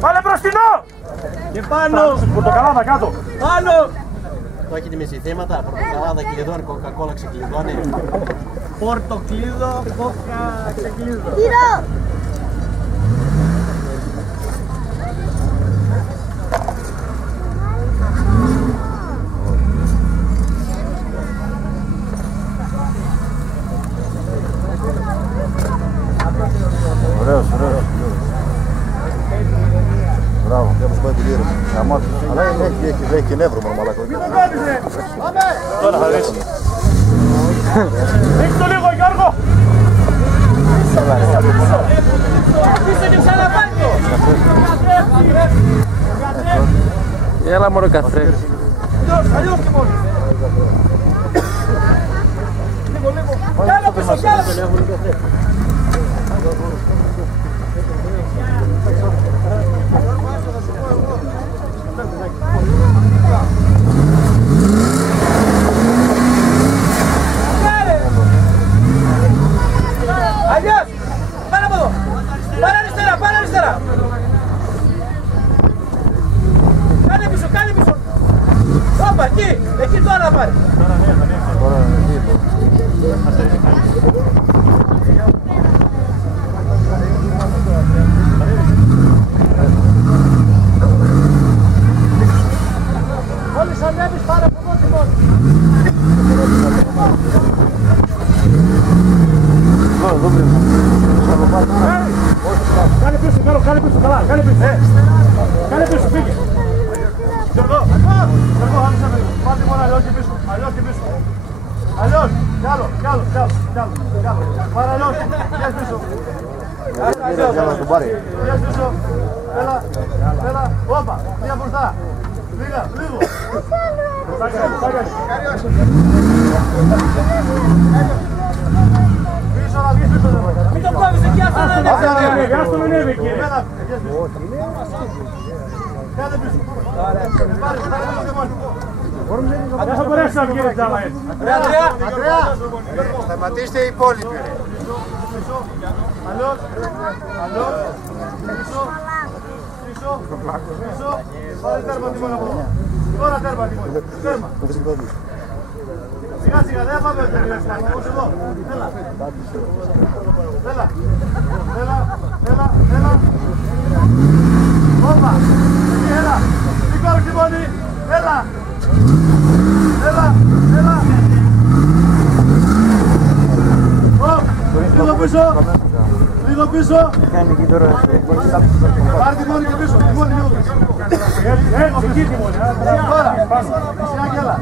Πάλε μπροστινό! Και πάνω! Πορτοκαλάδα κάτω! Πάνω! Το έχει τιμήσει θέματα, πορτοκαλάδα κλειδώνει, κοκακόλα ξεκλειδώνει. Πορτοκλείδο, κόκα ξεκλείδω. Ωραίος, ωραίος. Μπράβο, και όπως πάει τη λίρα. Αλλά έχει και νεύρο μόνο μαλάκο. Τώρα θα ρίξει. Ρίξ' το λίγο Γιώργο! Αφήστε και ξαναπάνω! Έλα μωρό καθρέφτη. Αλλιώς και μόνο. Λίγο. Κάλο πίσω, κάλο πίσω. Αλλιώς! Πάρα από εδώ! Πάρα αριστερά, πάρα αριστερά! Κάνε πίσω, κάνε πίσω! Όπα, εκεί τώρα να πάρει! Μόλις ανέβεις πάρα από εδώ τιμών! Κάνε πίσω, κάνε πίσω, καλά, κάνε πίσω. Κάνε πίσω, πήγε. Γιώργο, χάμισα με. Πάρτε μόνο αλλιώς και πίσω, αλλιώς και πίσω. Αλλιώς, κι άλλο. Πάρε αλλιώς, πιες πίσω. Πιες πίσω, έλα, όπα, μία μπροστά. Λίγο. Μην το κόβεις εκεί, ας τον ανέβει κύριε. Κάνε πίσω. Δεν θα μπορέσει να βγει η τζάλα έτσι. Αντρέα, σταματήστε οι υπόλοιποι. Αλλιώς, πίσω, πάρε τέρμα τιμόνι από εδώ. Τώρα τέρμα τιμόνι, τέρμα. Σιγά, δεν πάμε όπως εδώ. Έλα. Όπα, εκεί έλα. Μην πάρω τιμόνι, έλα. Λίγο πίσω. Πάρε τιμόνι και πίσω, τιμόνι λίγο πίσω. Εκεί τιμόνι, τώρα.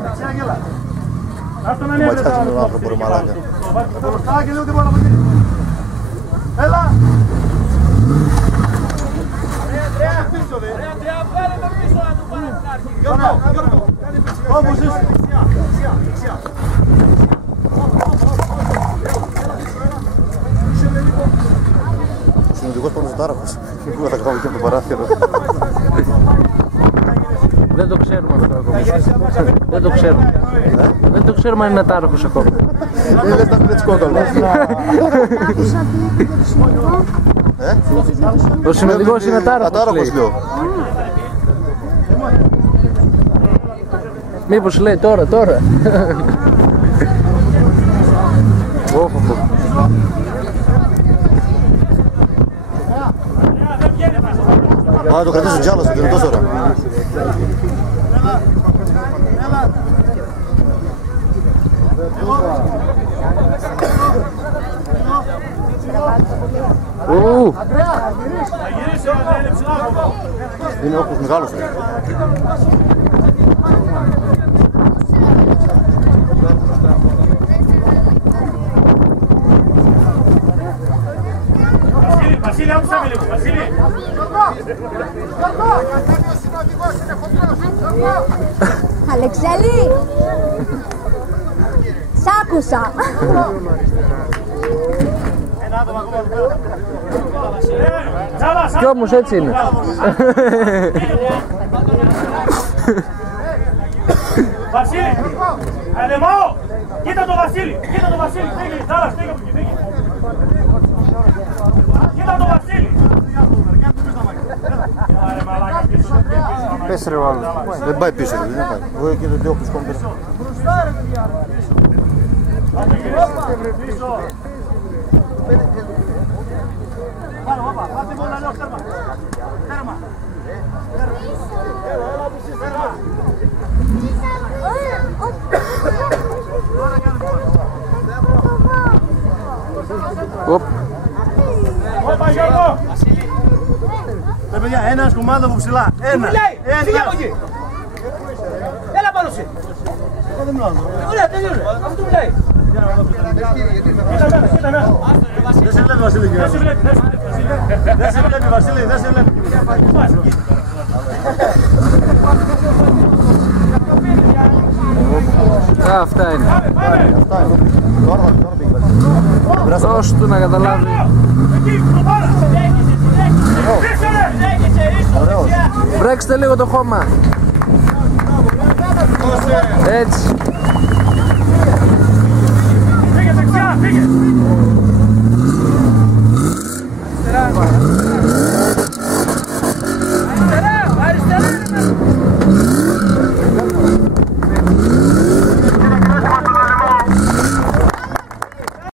Δεξιά γέλα. Ας τον ανέβρε τα άνθρωπο. Το μπροστά και λίγο τιμόνι από εκεί. Έλα. Ρε Αντρέα, βγάλε με πίσω να του πάρε την άρχη. Γιώργο, όπως είσαι. Δεξιά. Ο συνοδηγός πάνω στο τάραχος. Πού θα κάνουμε και από το παράθυρο. Δεν το ξέρουμε αυτό ακόμα. Δεν το ξέρουμε αν είναι τάραχος ακόμα. Δεν τα πει κόκκαλο. Ο συνοδηγός είναι τάραχος, λέει. Μήπως λέει τώρα. Να το κρατήσει τζάλα στο κινητό τώρα. Είναι όπως μεγάλος. Βασίλη, άκουσα με λίγο, Βασίλη. Αλεξέλη, σ' άκουσα. Κι όμως έτσι είναι. Βασίλη! Αλεμάω! Κοίτα το Βασίλη! Κοίτα το Βασίλη! Φύγε! Τσάλας, φύγε από εκεί! Φύγε! Κοίτα το Βασίλη! Πες ρε ο άλλος. Δεν πάει πίσω, δεν πάει. Εγώ εκεί δεν διώχνεις κόμπερ. Πάτε μόνο αλλιώς, τέρμα! Τέρμα! Οπ. Όπα Γιώργο! Παιδιά, ένας κουμάντο από ψηλά. Ένα. Φύγε από εκεί. Έλα πάνω σε. Εγώ δεν μιλάω. Ωραία, τελείωσε. Αυτό μιλάει. Κοίτα μένα, κοίτα μένα. Δεν σε βλέπει Βασίλη. Δεν σε βλέπει, δεν σε βλέπει Βασίλη, δεν σε βλέπει. Αυτά είναι. Αυτά είναι. Τώρα πήγε. Δώσ' του να καταλάβει. Εκεί, το πάρα. Ωραίος. Βρέξτε λίγο το χώμα. Έτσι. Φύγε δεξιά, φύγε.